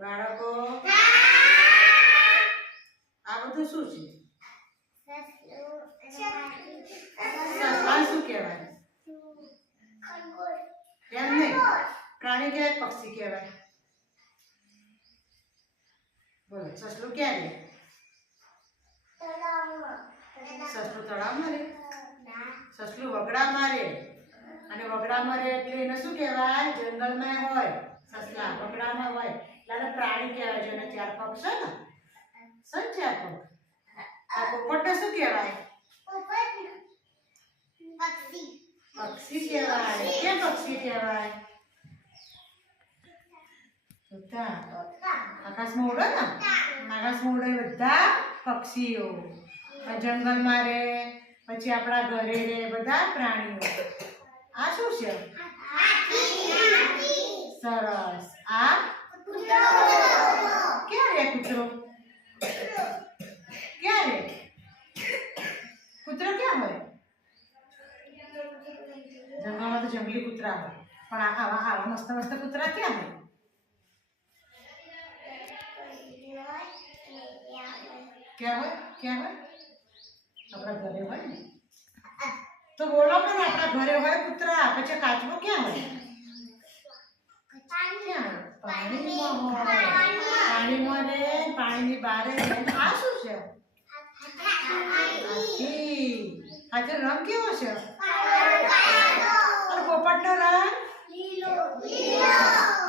બાળકો આ બધું શું છે? સસલા શું કહેવાય? એમ નહીં, પ્રાણી કહેવાય પક્ષી કહેવાય? બોલો સસલું ક્યાં રહે? સસલું તળાવમાં રહે? સસલું વગડામાં રહે અને વગડામાં રહે એટલે એને શું કહેવાય? જંગલમાં હોય સસલા, વગડામાં હોય એટલે પ્રાણી કહેવાય. જેને 4 પગ છે ને, શું 4 પગ? આ પોપટને શું કહેવાય? પક્ષી કહેવાય. કેમ પક્ષી કહેવાય? આકાશમાં ઉડે ને, આકાશમાં ઉડે બધા પક્ષીઓ. જંગલમાં રહે, પછી આપણા ઘરે રહે બધા પ્રાણીઓ. આ શું છે? સરસ. આ ક્યાં રે કૂતરો? ક્યાં રે કૂતરો? ક્યાં હોય? જંગલમાં તો જંગલી કૂતરા હોય, પણ આવા મસ્ત મસ્ત કૂતરા ક્યાં હોય? ક્યાં હોય? ક્યાં હોય? આપણા ઘરે હોય ને. તો બોલો પણ આપણા ઘરે હોય કૂતરા, પછી કાચબો ક્યાં હોય? પાણીમાં હોય. પાણીમાં રે, પાણીની બહાર રે. આ શું છે? હાથી. હાથીનો રંગ કેવો છે? અને પોપટનો રંગ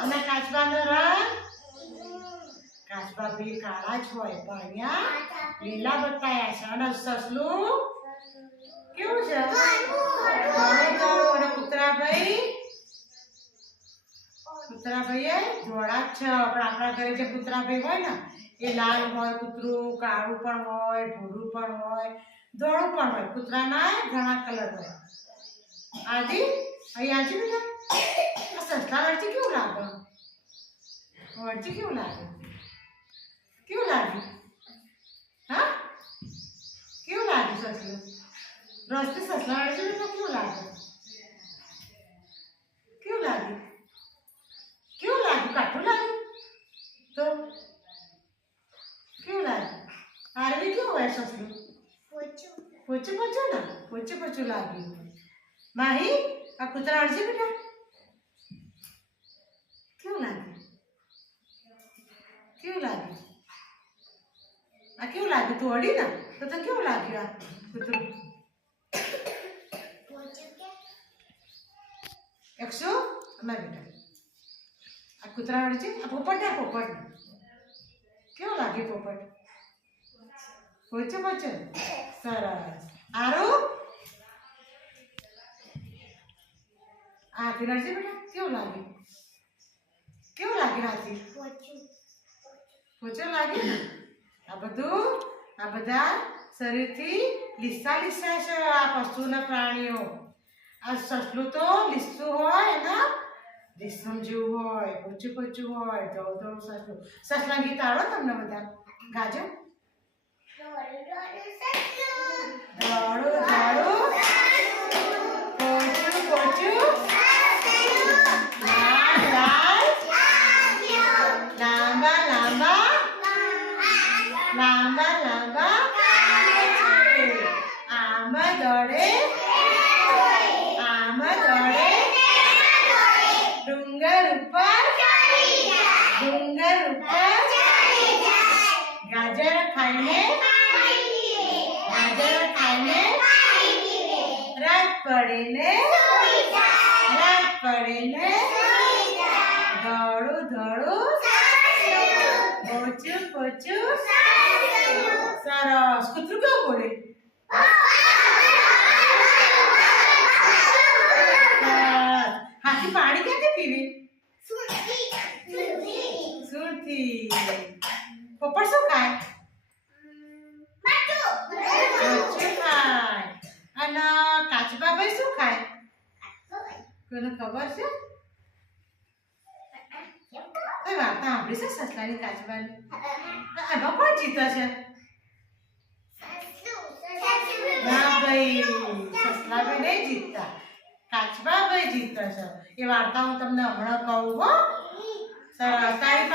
અને કાચબાનો રંગ? કાચબા બી કાળા જ હોય, પણ અહીંયા લીલા બતાયા છે. અને સસલું કેવું છે? અને કૂતરાભાઈ ધોળા જ છે. પણ આપણા ઘરે જે કૂતરાભાઈ હોય ને એ લાલ હોય કૂતરું, કાળું પણ હોય, ભૂરું પણ હોય, ધોળું પણ હોય. કૂતરાના ઘણા કલર હોય. આજી અહીં આજી બેટા, આ સસલા વળચી કેવું લાગે? વળચી કેવું લાગે? કેવું લાગે? હા, કેવું લાગે સસલું? રસ્તે સસલા વળચી તો કેવું લાગે? કેવું લાગે? કેવું લાગે? કાઠું લાગે? તો કેવું લાગે? આરવી કેવું હોય સસલું? પોચું પોચું ને, પોચું પોચું લાગ્યું. માહી આ કૂતરા અડશે બેટા? કેવું લાગે? કેવું લાગે? આ કેવું લાગે? તું અડી ને તો તને કેવું લાગ્યું? આ કૂતરું 100 અમારે બેટા આ કૂતરા અડશે. આ પોપટ ને, પોપટ કેવું લાગે? પોપટ પોચું પોચું. સરસ. આરું હાથી રડશે બેટા? કેવું લાગે? કેવું લાગે હાથી? પોચું લાગે ને. આ બધા શરીરથી લીસા લીસા છે આ પશુના પ્રાણીઓ. આ સસલું તો લીસું હોય, એના રેશમ જેવું હોય, પોચું પોચું હોય, ધોળું ધોળું સસલું. સસલા ગીત આવડે તમને બધા? ગાજો. દોડું દોડું પોચું પોચું લાલ લાલ લાંબા લાંબા લાંબા લાંબા આમ દોડે ડુંગર ઉપર ગાજર ખાઈને રાત પડે ને ધોળું પોચું પોચું. સરસ. કૂતરું કેવું બોલે? હાથી પાણી ક્યાંથી પીવે? સુરથી. પોપટ શું ખાય? મરચું ખાય. અને કાચબા ભાઈ શું ખાય? કોને ખબર છે? કઈ વાર્તા સાંભળી છે સસલાની કાચબાની? એમાં કોણ જીતે છે? ના ભાઈ, સસલાભાઈ નહીં જીતતા, કાચબાભાઈ જીતે છે. એ વાર્તા હું તમને હમણાં કહું હો. સરસ. તાળી